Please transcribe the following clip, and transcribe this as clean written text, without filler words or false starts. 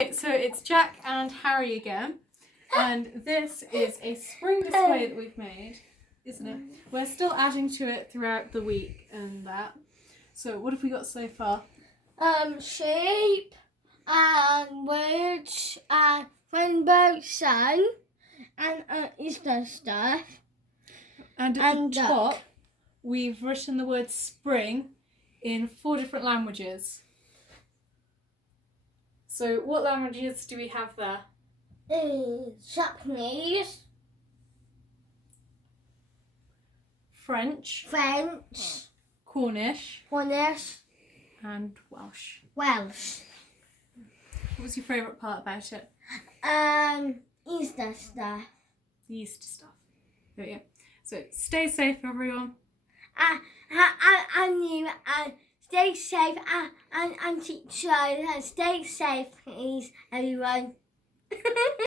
So it's Jack and Harry again, and this is a spring display that we've made, isn't it? We're still adding to it throughout the week and that. So what have we got so far? Sheep and words and rainbow sun and Easter stuff. And at And the top, we've written the word spring in 4 different languages. So what languages do we have there? Japanese, French, Cornish, and Welsh. Welsh. What was your favourite part about it? Easter stuff. The Easter stuff. There we go. So stay safe, everyone. And you stay safe and teacher, stay safe, please, everyone.